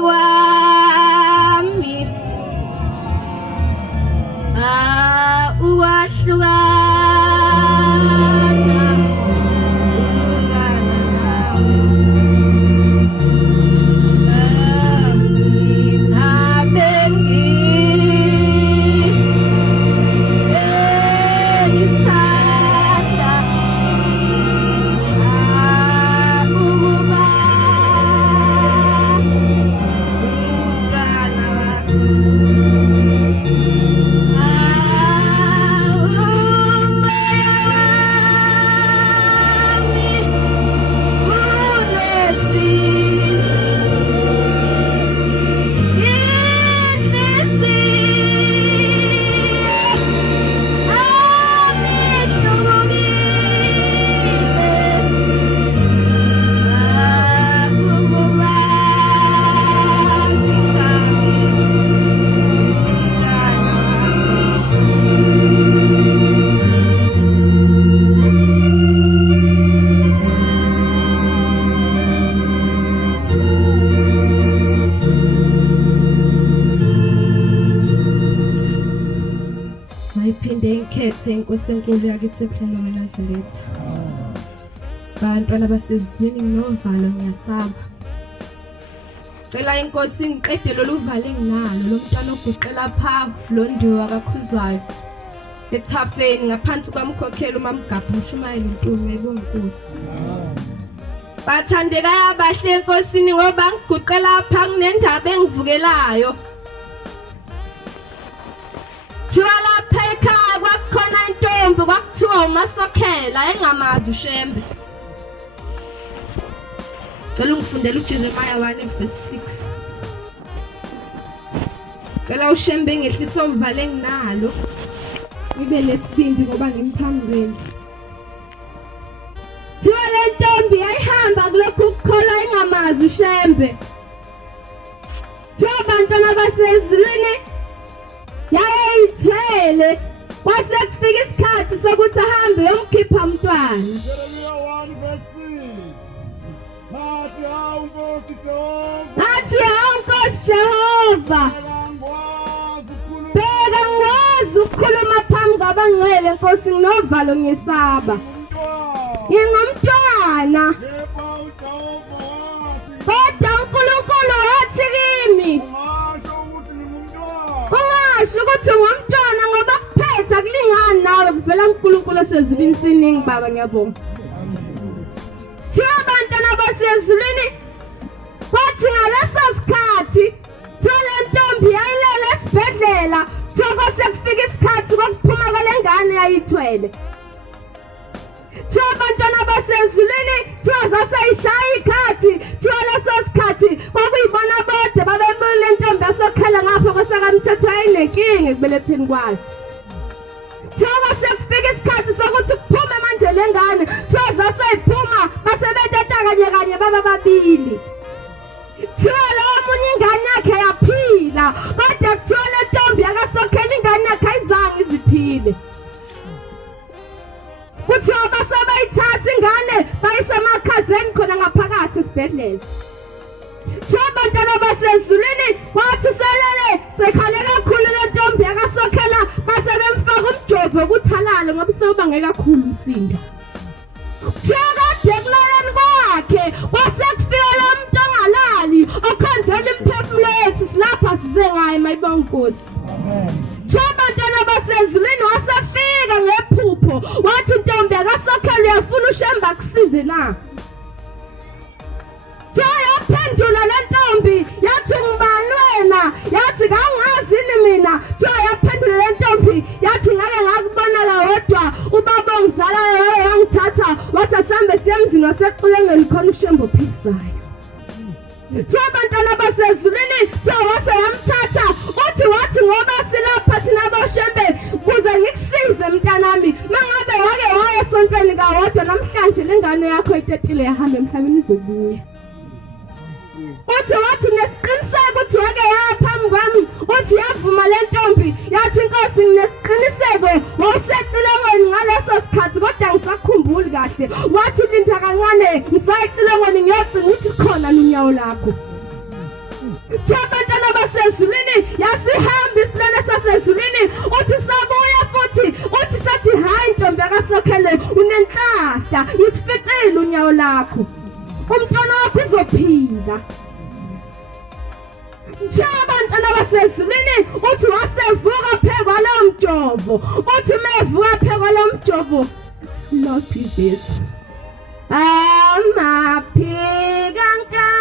kwami uwahlukana Inkosi enkulu yakithi ekuhlala wena Ziletha. Bantwana basezweni nginovalo ngiyasaba. Cela inkosi ngiqede lolu valo enginalo lomntwana oguqela pha Londiwe kaKhuzwayo. Ethafeni ngaphansi kwamkhokhela uMamgabha uMshumayeli Ntume ebonkosi. Bathandeka yabahle enkosini ngoba ngiguqela pha kunendaba engivukelayo. Kwakuthiwa uMasokhela engamazi uShembe. Cela ungifundele uJeremiah 1:6. Cela uShembe ngehlisa uvalo enginalo. Ngibe nesibindi ngoba ngimphambili. Thiwa le ntombi yayihamba kulokhu ukukhola engamazi uShembe. Thiwa abantwana basezulwini yayithele. Kwase kufika isikhathi sokuthi ahambe uyomkhipha umntwana. Jeremiah 1:6. Nathi Nkosi Jehova. Bheka ngwazi ukukhuluma phambi kwabangcwele Nkosi nginovalo ngiyesaba. Ngingumntwana. Kodwa uNkulunkulu wathi kimi. Ungasho ukuthi ngumntwana ngoba akulingani nawe kuvela uNkulunkulu osezulwini siningi baba ngiyabonga. Thiwa abantwana basezulwini kwathi ngaleso sikhathi thole ntombi yayilele esibhedlela thoba sekufika isikhathi kokuphuma kwalengane yayithwele. Thiwa abantwana basezulwini thiwa zasayishaya ikhathi thiwa leso sikhathi kwakuyibona bode babebona le ntombi yasokhala ngapha kwasakamthetho ayinenkinga ekubeletheni kwayo. Thiwa sekufika isikhathi sokuthi kuphume manje lengane thiwa zaseyiphuma basebetata kanye baba babili. Thiwa lo munye ingane yakhe yaphila kodwa kuthiwa le ntombi yakasokhela ingane yakhe ayizange iziphile. Kuthiwa basebayithatha ingane bayisemakhazeni khona ngaphakathi esibhedlela. Thiwa abantwana basezulwini wathi selele sekhale kakhulu le ntombi yakasokhela basebemfaka umjovo ukuthalala ngoba sewubange kakhulu umsindo. Thiwa kade kulayeni kwakhe kwasekufika lo muntu ongalali okhonzela imphefumulo yethu silapha size ngayo mayibonga Nkosi. Thiwa abantwana basezulwini wasefika ngephupho wathi intombi yakasokhela uyafuna uShembe akusize na. Thiwa yaphendula le ntombi yathi ngibani wena yathi kangazini mina. Thiwa yaphendula le ntombi yathi ngake ngakubona la wodwa ubaba ongizalayo wangithatha wathi asambe siyemzini waseXilongweni khona uShembe ophikisayo. Thiwa abantwana basezulwini thiwa wase yamthatha wathi ngoba silapha thina boShembe kuze ngikusize mntanami mangabe wake waya esontweni kawodwa namhlanje lengane yakho itetile yahambe emhlabeni izobuya. Wathi nesiqiniseko uthi wake yaphambi kwami uthi yavuma le ntombi yathi Nkosi nginesiqiniseko wawuseXilongweni ngaleso sikhathi kodwa ngisakhumbuli kahle wathi linda kancane ngisayeXilongweni ngiyogcina ukuthi khona unyawo lakho. Kuthiwa abantwana basezulwini yasihambe isilwane sasezulwini uthi sabuya futhi uthi sathi hayi ntombi akasokhele unenhlahla isificile unyawo lakho umntwana wakho uzophila. Kuthiwa abantwana basezulwini uthi wasevuka phezu kwalowo mjovo uthi mevuka phezu kwalowo mjovo Lord this amaphika nkanyo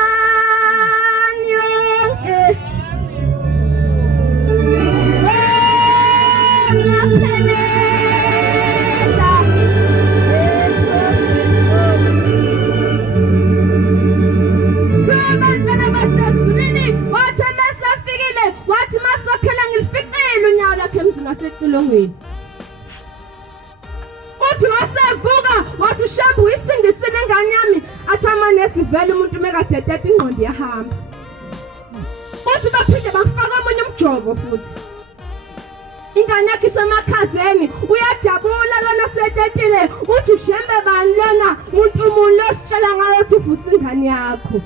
wathi masokhela ngilificile unyawo lakhe emzini wasecilongweni. Uthi wasevuka wathi Shembe uyisindisile ingane yami athi amanesi vele umuntu mekadedeta ingqondo yahamba. Uthi baphinde bafaka omunye umjovo futhi. Ingane yakhe isemakhazeni uyajabula lona sedetile uthi Shembe bani lona umuntu ositshela ngayo uthi uvusa ingane yakho.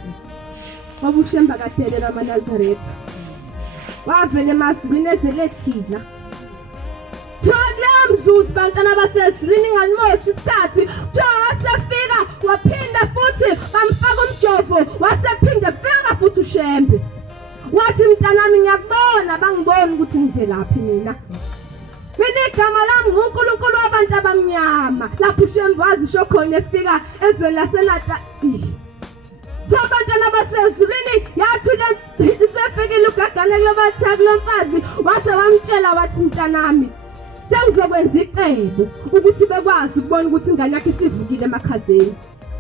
Ngoba uShembe kadelela amaNazaretha. Wavele emazwini ezelethila. Thokla mzuzu bantwana basezulwini ngalimoshi isikhathi wasefika waphinda futhi bamfaka umjovo wasephinda fika futhi uShembe. Wathi mntanami ngiyakubona bangibona ukuthi ngivelaphi mina. Mina igama lami nguNkulunkulu wabantu abamnyama. Lapho uShembe wazisho khona efika ezweni laseNata. Abantwana basezulwini yathi sefikile ugagane lobathathu lomfazi wase wamtshela wathi mntanami sengizokwenza icebo ukuthi bekwazi ukubona ukuthi ingane yakhe isivukile emakhazeni.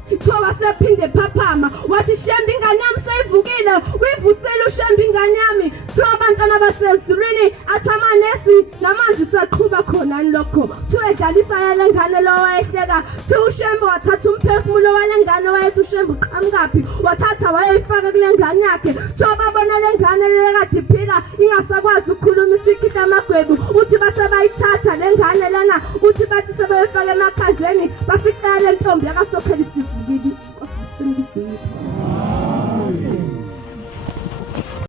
Kuthiwa wasephinde phaphama wathi Shembe ingane yami seyivukile uyivusele uShembe ingane yami. Kuthiwa abantwana basezulwini athi amanesi namanje usaqhuba khona lokho. Kuthiwa edlalisa yale ngane lo wayehleka. Kuthiwa uShembe wathatha umphefumulo wale ngane wayethi uShembe uqhamukaphi wathatha wayeyifaka kule ngane yakhe. Kuthiwa babona le ngane lekade iphila ingasakwazi ukukhuluma isikhipha amagwebu uthi base bayithatha le ngane lana uthi bathi sebeyifaka emakhazeni bafica le ntombi yakasokhela isivukile. Nkosi msindisi.